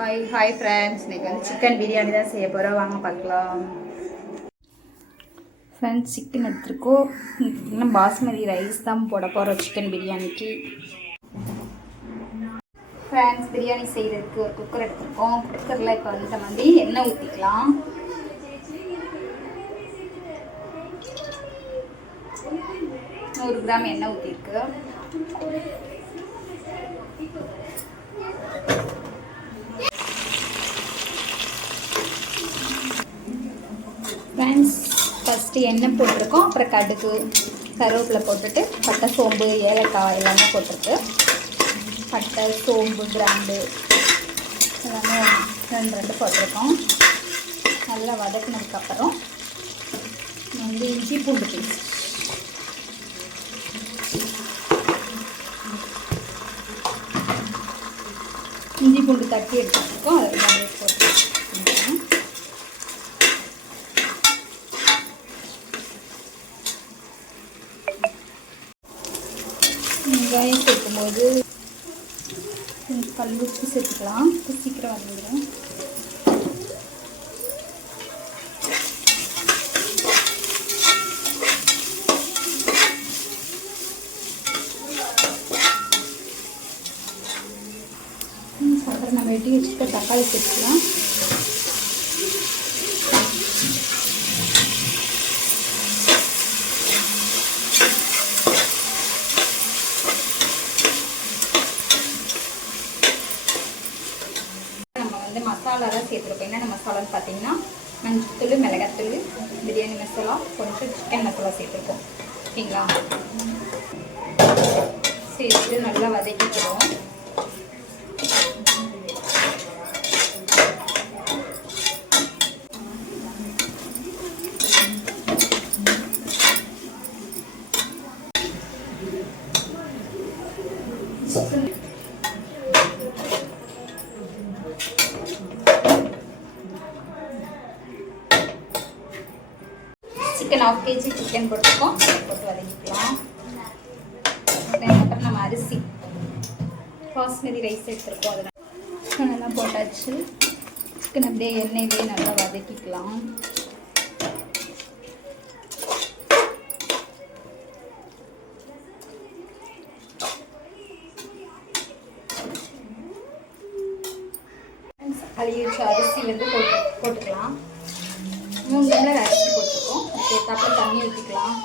Hi friends, இன்றைக்கி வந்து chicken biryani தான் செய்ய போகிறோம். வாங்க பார்க்கலாம். ஃப்ரெண்ட்ஸ், சிக்கன் எடுத்துருக்கோம். இன்னும் பாஸ்மதி ரைஸ் தான் போட போகிறோம் சிக்கன் பிரியாணிக்கு. ஃப்ரெண்ட்ஸ், பிரியாணி செய்கிறதுக்கு ஒரு குக்கர் எடுத்துருக்கோம். குக்கரில் இப்போ வந்து நம்ம வந்து எண்ணெய் ஊற்றிக்கலாம். நூறு கிராம் எண்ணெய் ஊற்றிருக்கு. ஃப்ரெண்ட்ஸ், ஃபஸ்ட்டு எண்ணெய் போட்டிருக்கோம். அப்புறம் கடுகு, கருவேப்பிலை போட்டுட்டு பட்டை, சோம்பு, ஏலக்காய் எல்லாமே போட்டுட்டு பட்டை, சோம்பு, கிராம்பு எல்லாமே ரெண்டு போட்டிருக்கோம். நல்லா வதக்கினதுக்கப்புறம் வந்து இஞ்சி பூண்டு பேஸ்ட், இஞ்சி பூண்டு தட்டி எடுத்துருக்கோம். அதை எல்லாமே போட்டு வெங்காயம் சேர்க்கும்போது கொஞ்சம் கல் உப்பு சேர்த்துக்கலாம். சீக்கிரம் வந்துடும். அப்புறம் நம்ம வெட்டி வச்சுட்டு தக்காளி சேர்த்துக்கலாம். மசாலாலாம் சேர்த்துருக்கோம். என்னென்ன மசாலான்னு பார்த்தீங்கன்னா, மஞ்சத்தூள், மிளகாத்தூள், பிரியாணி மசாலா, கொஞ்சம் சிக்கன் மசாலா சேர்த்துருக்கோம். ஓகேங்களா? சேர்த்து நல்லா வதக்கிக்கிறோம். சிக்கன் 1/2 kg சிக்கன் போட்டுருக்கோம். போட்டு வதக்கிக்கலாம். அப்புறம் நம்ம அரிசி பாஸ்மதி ரைஸ் எடுத்துருக்கோம். அதெல்லாம் நல்லா போட்டாச்சு. சிக்கன் அப்படியே எண்ணெயிலே நல்லா வதக்கிக்கலாம். கழுவி வச்ச அரிசி வந்து போட்டுக்கலாம். 3 டம்ளர் அரிசி போட்டுருக்கோம். சேர்த்தாப்புல தண்ணி ஊற்றிக்கலாம்.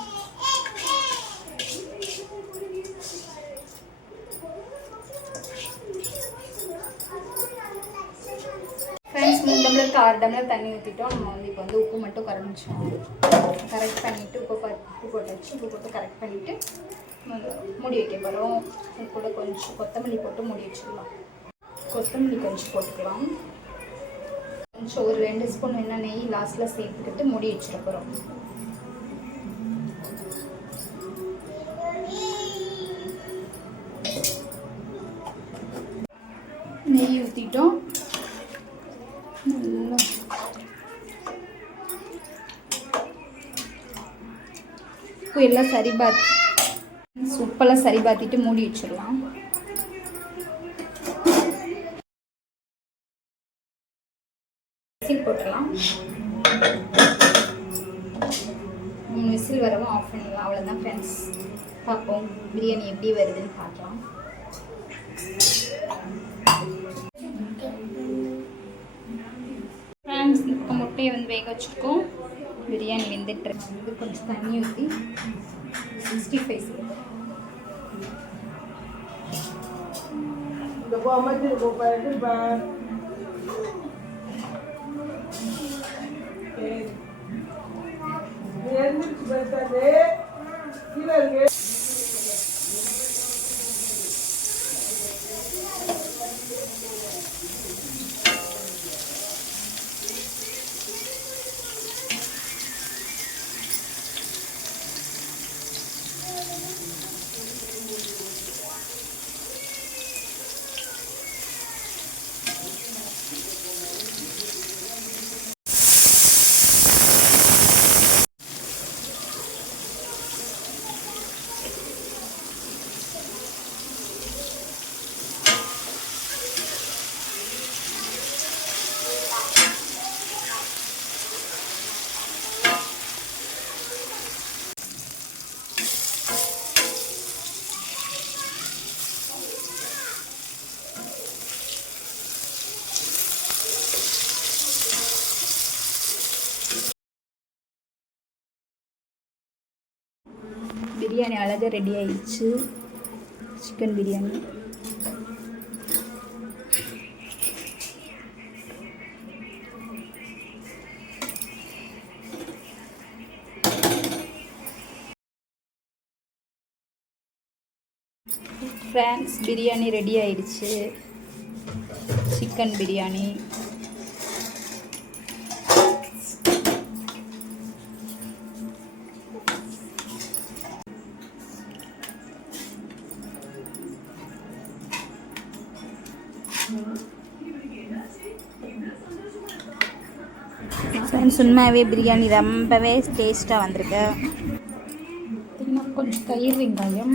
ஃப்ரெண்ட்ஸ், 3 டம்ளருக்கு 6 டம்ளர் தண்ணி ஊற்றிட்டோம். நம்ம வந்து இப்போ வந்து உப்பு மட்டும் கரைஞ்சிச்சோம். கரெக்ட் பண்ணிவிட்டு உப்பு போட்டாச்சு. உப்பு போட்டு கரெக்ட் பண்ணிவிட்டு மூடி வைக்க போகிறோம். இது கூட கொஞ்சம் கொத்தமல்லி போட்டு மூடி வச்சிடலாம். கொத்தமல்லி கொஞ்சம் போட்டுக்கலாம். கொஞ்சம் ஒரு 2 ஸ்பூன் வேணால் நெய் லாஸ்ட்டில் சேர்த்துக்கிட்டு மூடி வச்சிட போகிறோம். நெய் ஊற்றிட்டோம். நல்லா உப்பு எல்லாம் உப்பெல்லாம் சரி பார்த்துட்டு மூடி வச்சிடலாம். விசில் போட்டுடலாம். 3 விசில் வரவும் ஆஃப் பண்ணிடலாம். அவ்வளோதான் ஃப்ரெண்ட்ஸ். பார்ப்போம் பிரியாணி எப்படி வருதுன்னு பார்க்கலாம். ஃப்ரெண்ட்ஸ், இப்போ முட்டையை வந்து வேக வச்சுருக்கோம். பிரியாணி வெந்துட்டு வந்து கொஞ்சம் தண்ணி ஊற்றி 65 பண்ணது ரெடி ஆயிடுச்சு. Chicken biryani. Friends biryani ready ஆயிடுச்சு. சிக்கன் பிரியாணி. ஃப்ரெண்ட்ஸ் உண்மையாகவே பிரியாணி ரொம்பவே டேஸ்ட்டாக வந்திருக்கு. கொஞ்சம் தயிர் வெங்காயம்